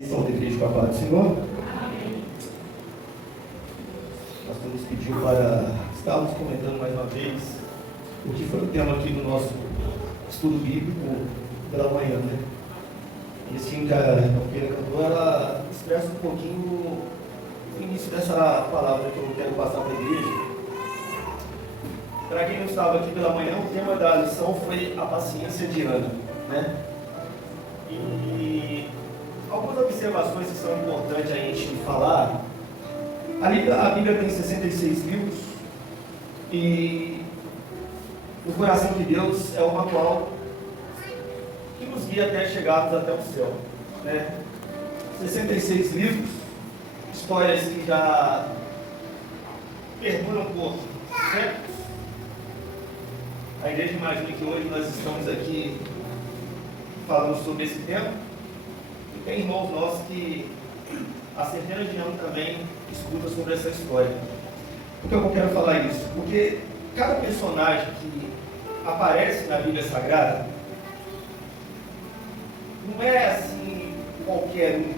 Estão de igreja com a palavra do Senhor. Amém. Nós nos pediu para estarmos comentando mais uma vez o que foi o tema aqui do nosso estudo bíblico pela manhã, né? Esse hino que a pequena cantou, ela expressa um pouquinho o início dessa palavra que eu quero passar para a igreja. Para quem não estava aqui pela manhã, o tema da lição foi a paciência de Ana, né? E algumas observações que são importantes a gente falar. A Bíblia tem 66 livros e o coração de Deus é o manual que nos guia até chegarmos até o céu, né? 66 livros, histórias que já perduram por séculos. A igreja imagina que hoje nós estamos aqui falando sobre esse tema. E tem irmãos nossos que há centenas de anos também escutam sobre essa história. Por que eu quero falar isso? Porque cada personagem que aparece na Bíblia Sagrada não é assim qualquer um.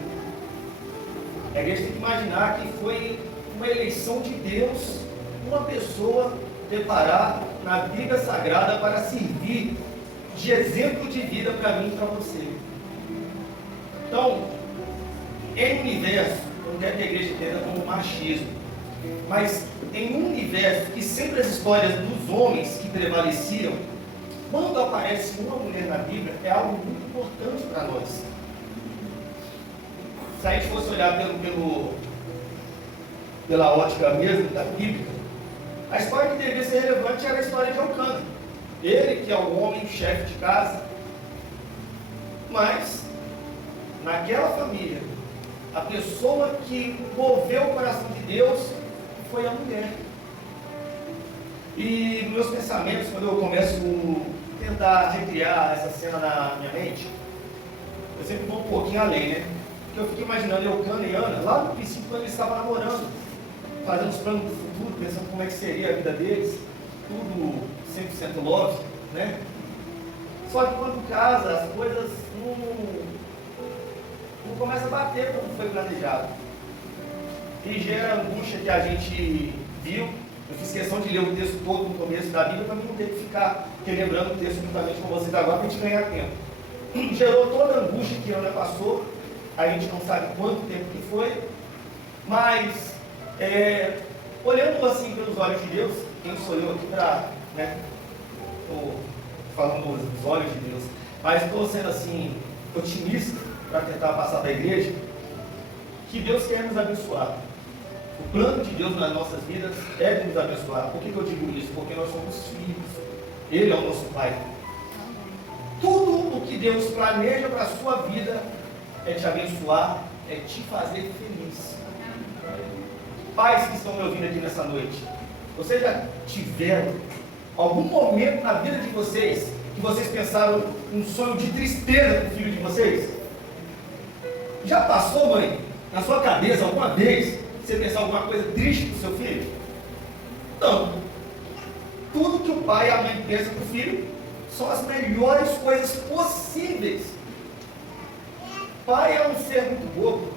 A igreja tem que imaginar que foi uma eleição de Deus, uma pessoa preparar na Bíblia Sagrada para servir de exemplo de vida para mim e para você. Então, em um universo, não quero que a igreja entenda como machismo, mas em um universo que sempre as histórias dos homens que prevaleciam, quando aparece uma mulher na Bíblia, é algo muito importante para nós. Se a gente fosse olhar pela ótica mesmo da Bíblia, a história que deveria ser relevante era a história de Elcana. Ele que é o homem, chefe de casa, mas naquela família, a pessoa que moveu o coração de Deus foi a mulher. E nos meus pensamentos, quando eu começo a tentar recriar essa cena na minha mente, eu sempre vou um pouquinho além, né? Porque eu fico imaginando Elcana e Ana, lá no princípio, quando eles estavam namorando, fazendo os planos do futuro, pensando como é que seria a vida deles, tudo 100% love, né? Só que quando casa, as coisas não começam a bater como foi planejado. E gera a angústia que a gente viu. Eu fiz questão de ler o texto todo no começo da Bíblia para mim não ter que ficar relembrando o texto juntamente com vocês agora para a gente ganhar tempo. Gerou toda a angústia que Ana passou. A gente não sabe quanto tempo que foi, mas olhando assim pelos olhos de Deus, quem sou eu aqui para, né? Estou falando dos olhos de Deus, mas estou sendo assim otimista para tentar passar para a igreja que Deus quer nos abençoar. O plano de Deus nas nossas vidas é de nos abençoar. Por que eu digo isso? Porque nós somos filhos. Ele é o nosso Pai. Tudo o que Deus planeja para a sua vida é te abençoar, é te fazer feliz. Pais que estão me ouvindo aqui nessa noite, vocês já tiveram algum momento na vida de vocês que vocês pensaram um sonho de tristeza para o filho de vocês? Já passou, mãe, na sua cabeça alguma vez você pensar alguma coisa triste para o seu filho? Não. Tudo que o pai e a mãe pensam para o filho são as melhores coisas possíveis. Pai é um ser muito bobo.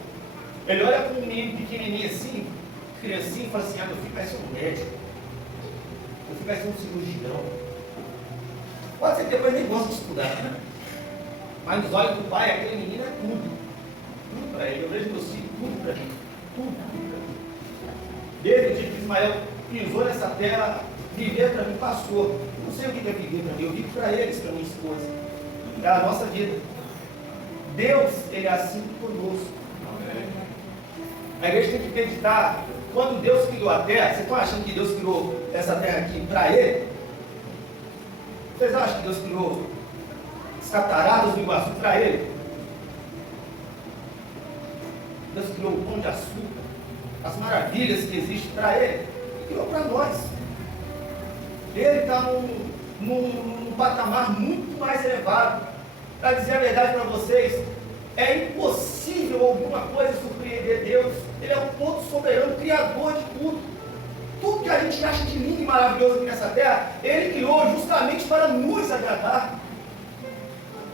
Ele olha para um menino pequenininho assim, criancinha, e fala assim: meu filho vai ser um médico, meu filho vai ser um cirurgião. Pode ser que depois nem gosta de estudar, né? Mas nos olhos do pai, aquele menino é tudo. Tudo para ele. Eu vejo meus filhos, tudo para mim. Tudo para mim. Desde o dia que Ismael pisou nessa terra, viver para mim passou. Eu não sei o que é viver para mim, eu vivo para eles, para minha esposa. É a nossa vida. Deus, Ele é assim conosco. A igreja tem que acreditar, quando Deus criou a terra, vocês estão achando que Deus criou essa terra aqui para Ele? Vocês acham que Deus criou as cataratas do Iguaçu para Ele? Deus criou o pão de açúcar, as maravilhas que existem para Ele, e criou para nós. Ele está num patamar muito mais elevado. Para dizer a verdade para vocês, é impossível alguma coisa surpreender Deus. Ele é o todo soberano, criador de tudo. Tudo que a gente acha de lindo e maravilhoso aqui nessa terra, Ele criou justamente para nos agradar.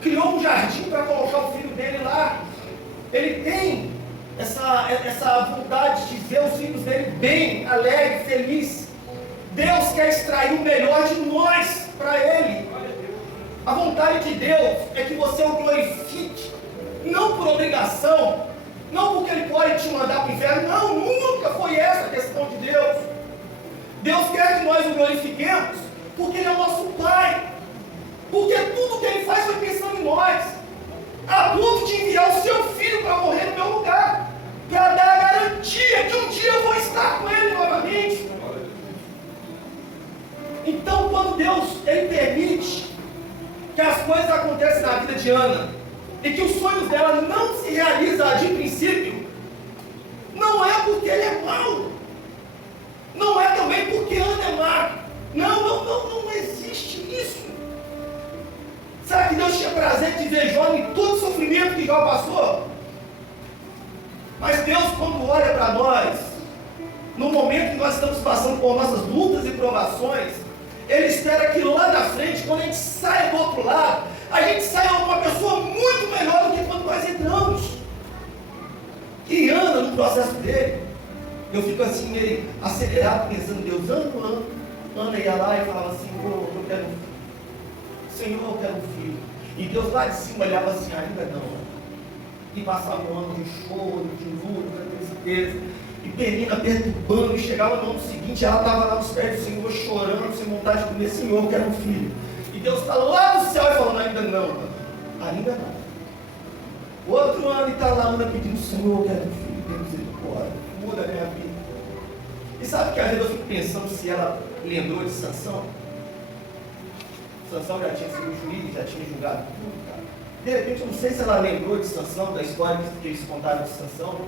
Criou um jardim para colocar o filho dele lá. Ele tem essa vontade de ver os filhos dele bem, alegre, feliz. Deus quer extrair o melhor de nós para Ele. A vontade de Deus é que você o glorifique, não por obrigação, não porque Ele pode te mandar para o inferno, não, nunca foi essa a questão de Deus. Deus quer que nós o glorifiquemos, porque Ele é o nosso Pai, porque tudo que Ele faz foi pensando em nós, a ponto de enviar o seu Filho para morrer no meu lugar, para dar a garantia que um dia eu vou estar com Ele novamente. Então, quando Deus Ele permite que as coisas aconteçam na vida de Ana, e que os sonhos dela não se realizam de princípio, não é porque Ele é mau, não é também porque Ana é má, não existe isso. Sabe que Deus tinha prazer de ver Jó em todo o sofrimento que Jó passou? Mas Deus, quando olha para nós, no momento que nós estamos passando por nossas lutas e provações, Ele espera que lá na frente, quando a gente saia do outro lado, a gente saia uma pessoa muito melhor do que quando nós entramos. E Ana, no processo dele, eu fico assim, meio acelerado, pensando, Deus, Ana ia lá e falava assim, eu quero um filho. Senhor, eu quero um filho. E Deus lá de cima olhava assim, ainda não. E passava um ano de choro, de luta, de tristeza. E Penina perturbando, e chegava no ano seguinte, ela estava lá nos pés do Senhor, chorando, sem vontade de comer, Senhor, eu quero um filho. E Deus está lá no céu e falando, ainda não, ainda não. Outro ano e está lá, Ana pedindo, Senhor, eu quero um filho, tem misericórdia, muda a minha vida. E sabe que às vezes eu fico pensando se ela lembrou de Sansão? Sansão já tinha sido juiz, já tinha julgado tudo, cara. De repente, eu não sei se ela lembrou de Sansão, da história que eles contaram de Sansão,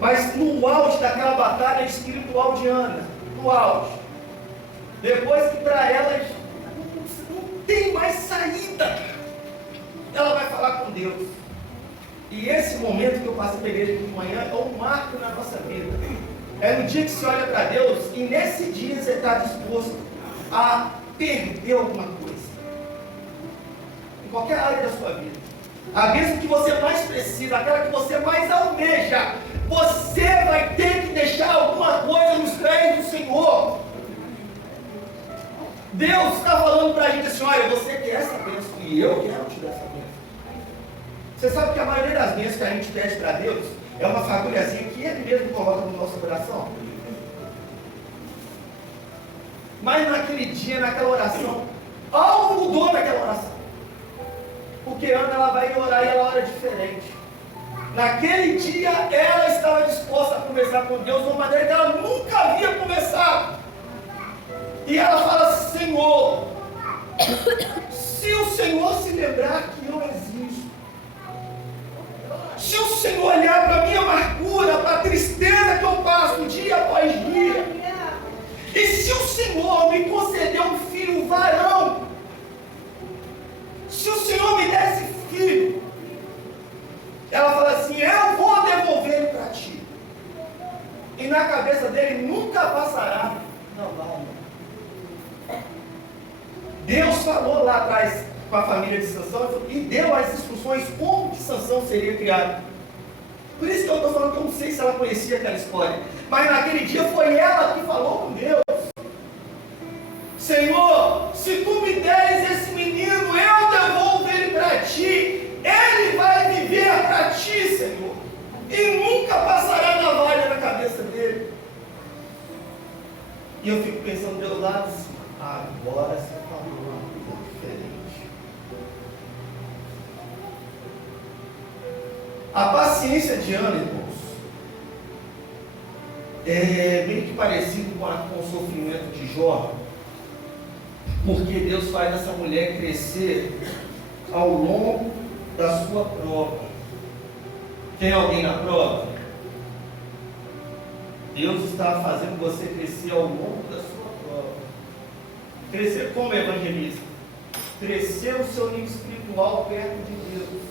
mas no auge daquela batalha espiritual de Ana, no auge, depois que para ela não tem mais saída, ela vai falar com Deus. E esse momento que eu passei pela igreja de manhã é um marco na nossa vida. É no dia que você olha para Deus e nesse dia você está disposto a perder alguma coisa. Em qualquer área da sua vida. A bênção que você mais precisa, aquela que você mais almeja, você vai ter que deixar alguma coisa nos pés do Senhor. Deus está falando para a gente assim, olha, você quer essa bênção e eu quero te dar essa bênção. Você sabe que a maioria das bênçãos que a gente pede para Deus é uma fagulhazinha que Ele mesmo coloca no nosso coração. Mas naquele dia, naquela oração, algo mudou naquela oração. Porque Ana, ela vai orar e ela ora diferente. Naquele dia, ela estava disposta a conversar com Deus de uma maneira que ela nunca havia conversado. E ela fala, Senhor, se o Senhor se lembrar que eu existo, se o Senhor olhar para a minha amargura, para a tristeza que eu passo dia após dia, e se o Senhor me conceder um filho varão, se o Senhor me der esse filho, ela fala assim, eu vou devolver ele para ti. E na cabeça dele nunca passará, não vai. Deus falou lá atrás com a família de Sansão e deu as instruções como que Sansão seria criado. Por isso que eu estou falando que eu não sei se ela conhecia aquela história. Mas naquele dia foi ela que falou com Deus. Senhor, se tu me deres esse menino, eu devolvo ele para ti. Ele vai viver para ti, Senhor. E nunca passará navalha na cabeça dele. E eu fico pensando, Deus lá assim, agora você falou uma coisa diferente. A paciência de Ana, irmãos, é meio que parecido com o sofrimento de Jó, porque Deus faz essa mulher crescer ao longo da sua prova. Tem alguém na prova? Deus está fazendo você crescer ao longo da sua prova. Crescer como evangelista? Crescer o seu nível espiritual perto de Deus.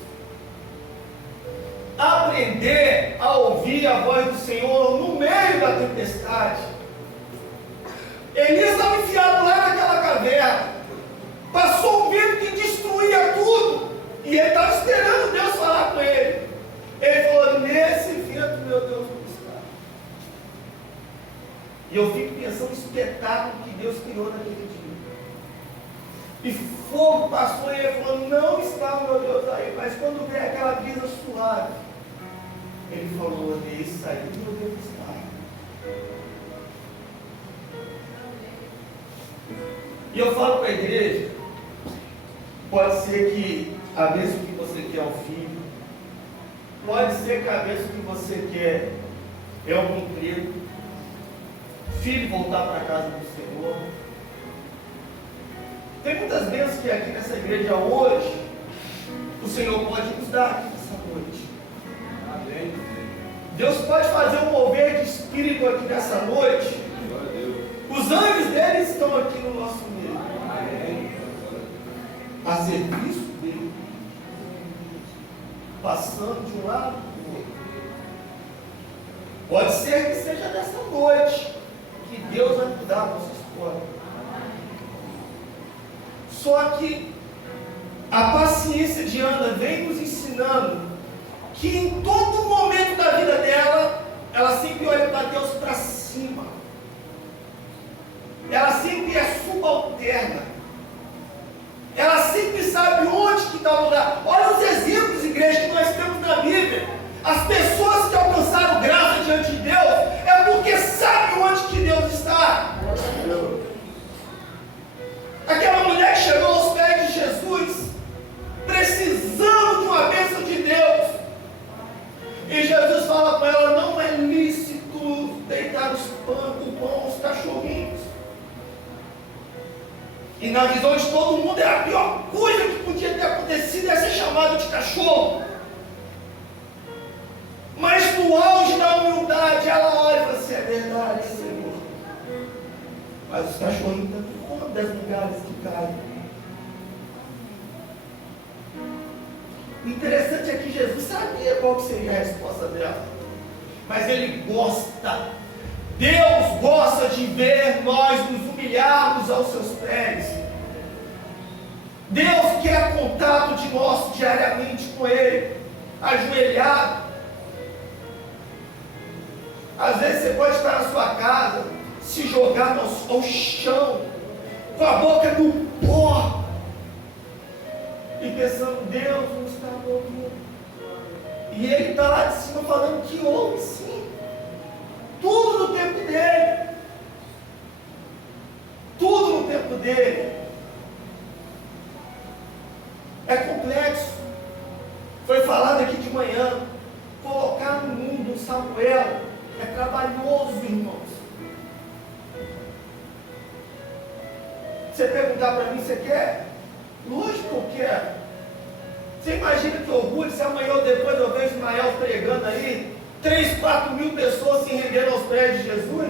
Aprender a ouvir a voz do Senhor no meio da tempestade. Elias estava enfiado lá naquela caverna. Passou um vento que destruía tudo. E ele estava esperando Deus falar com ele. Ele falou, nesse vento E eu fico pensando no espetáculo que Deus criou naquele dia. E fogo passou e ele falou, não está, meu Deus, aí. Mas quando veio aquela brisa suave, ele falou, esse aí, meu Deus, está. E eu falo para a igreja, pode ser que a bênção que você quer é um filho, pode ser que a bênção que você quer é um emprego, filho voltar para a casa do Senhor. Tem muitas bênçãos que aqui nessa igreja hoje, o Senhor pode nos dar aqui nessa noite. Amém. Deus pode fazer um mover de espírito aqui nessa noite. Os anjos dele estão aqui no nosso meio. Amém. A serviço dele. Passando de um lado para o outro. Pode ser que seja dessa noite que Deus vai mudar a nossa história. Só que a paciência de Ana vem nos ensinando que em todo momento da vida dela, ela sempre olha para Deus para cima. Ela sempre é subalterna. Ela sempre sabe onde que está o lugar. Olha os exemplos, igreja, que nós temos na Bíblia. As pessoas que alcançaram graça diante de Deus é porque sabem onde que Deus está. Aquela mulher que chegou aos pés de Jesus, precisando de uma bênção de Deus. E Jesus fala para ela, não é lícito deitar o pão aos cachorrinhos. E na visão de todo mundo, é a pior coisa que podia ter acontecido é ser chamado de cachorro. Mas no auge da humildade, ela olha e fala assim, é verdade, Senhor. Mas os cachorrinhos também comem das migalhas que caem. O interessante é que Jesus sabia qual que seria a resposta dela. Mas Ele gosta. Deus gosta de ver nós nos humilharmos aos seus pés. Deus quer contato de nós diariamente com Ele, ajoelhado. Às vezes você pode estar na sua casa, se jogar ao chão, com a boca no pó, e pensando, Deus não está me ouvindo. E Ele está lá de cima falando que ouve sim. Tudo no tempo dele. Tudo no tempo dele. É complexo. Foi falado aqui de manhã. Colocar no mundo um Samuel é trabalhoso, irmãos. Você perguntar para mim, você quer? Lógico que eu quero. Você imagina que orgulho se amanhã ou depois eu vejo Ismael pregando aí, 3, 4 mil pessoas se renderam aos pés de Jesus?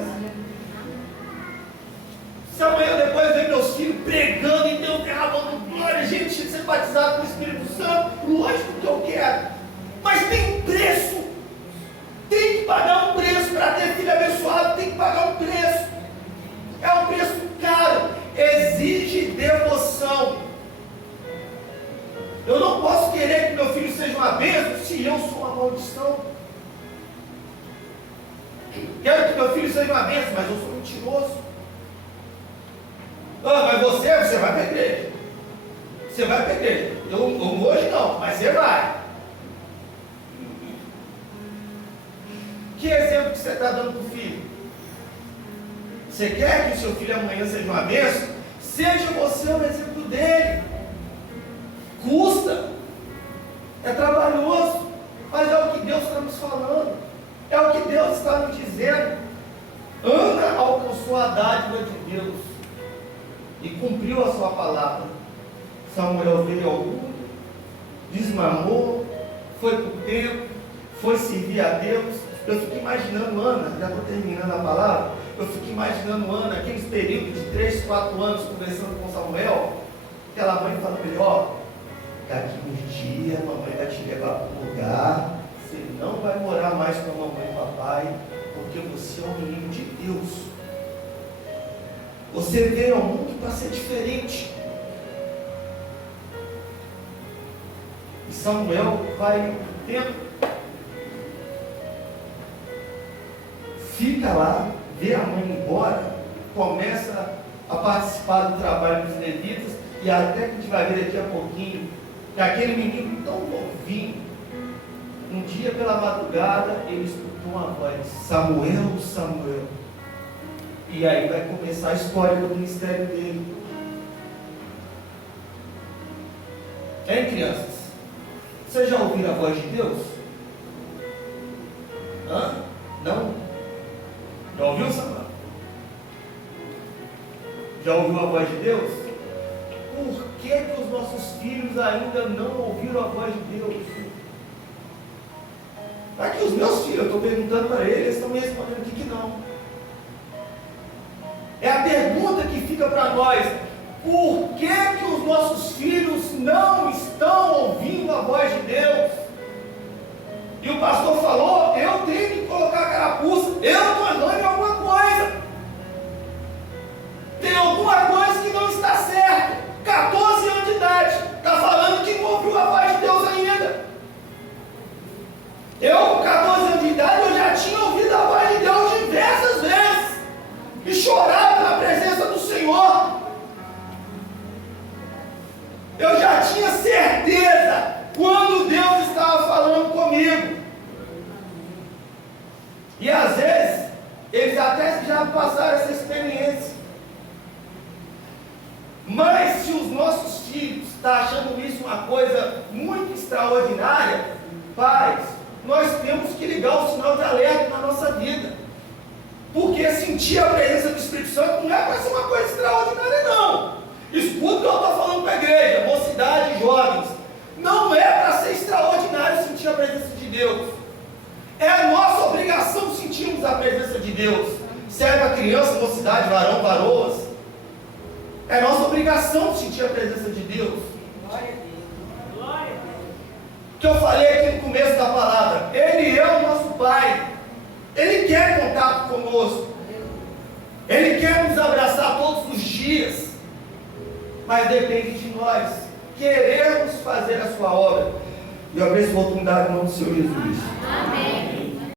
Se amanhã ou depois eu vejo meus filhos pregando e Deus derramando glória, gente ser batizado com o Espírito Santo, lógico que eu quero. Mas tem um preço. Tem que pagar um preço para ter filho abençoado, tem que pagar um preço. É um preço caro, exige devoção. Eu não posso querer que meu filho seja uma bênção se eu sou uma maldição. Quero que meu filho seja uma bênção, mas eu sou mentiroso. Ah, mas você vai para a igreja. Você vai para a igreja. Eu hoje não, mas você vai. Que exemplo que você está dando para o filho? Você quer que o seu filho amanhã seja uma bênção? Seja você o exemplo dele. Custa. É trabalhoso. Mas é o que Deus está nos falando. É o que Deus está nos dizendo. Ana alcançou a dádiva de Deus e cumpriu a sua palavra. Samuel veio ao mundo, desmamou, foi para o templo, foi servir a Deus. Eu fico imaginando Ana, já estou terminando a palavra, eu fico imaginando Ana, aqueles períodos de 3, 4 anos conversando com Samuel, aquela mãe falando para ele, ó, daqui uns dias a mamãe vai te levar para um lugar, você não vai morar mais com a mamãe e papai, porque você é um menino de Deus. Você veio ao mundo para ser diferente. E Samuel vai para o templo, fica lá, vê a mãe embora, começa a participar do trabalho dos levitas, e até que a gente vai ver daqui a pouquinho, que aquele menino tão novinho, um dia pela madrugada, ele escutou uma voz: Samuel, Samuel. E aí vai começar a história do ministério dele. Hein, crianças? Vocês já ouviram a voz de Deus? Hã? Não? Já ouviu, Samuel? Já ouviu a voz de Deus? Por que os nossos filhos ainda não ouviram a voz de Deus? Aqui os meus filhos, eu estou perguntando para eles, eles estão me respondendo aqui que não. É a pergunta que fica para nós: por que os nossos filhos não estão ouvindo a voz de Deus? E o pastor falou: eu tenho que colocar a carapuça, eu estou errando em alguma coisa. Tem alguma coisa que não está certo. 14 anos de idade, está falando que não ouviu a voz de Deus ainda. Eu, com 14 anos de idade, eu já tinha ouvido a voz de Deus diversas vezes. E chorava na presença do Senhor. Eu já tinha certeza quando Deus estava falando comigo. E às vezes, eles até já passaram essa experiência. Mas se os nossos filhos estão achando isso uma coisa muito extraordinária, pais, nós temos que ligar o sinal de alerta na nossa vida. Porque sentir a presença do Espírito Santo não é para ser uma coisa extraordinária, não. Escuta o que eu estou falando para a igreja, mocidade, jovens. Não é para ser extraordinário sentir a presença de Deus. É a nossa obrigação sentirmos a presença de Deus. Serve a criança, mocidade, varão, varoas. É nossa obrigação sentir a presença de Deus. Glória a Deus. Glória a Deus. Que eu falei aqui no começo da palavra. Ele é o nosso Pai. Ele quer contato conosco. Ele quer nos abraçar todos os dias. Mas depende de nós. Queremos fazer a sua obra. E eu abençoo a oportunidade em nome do Senhor Jesus. Amém.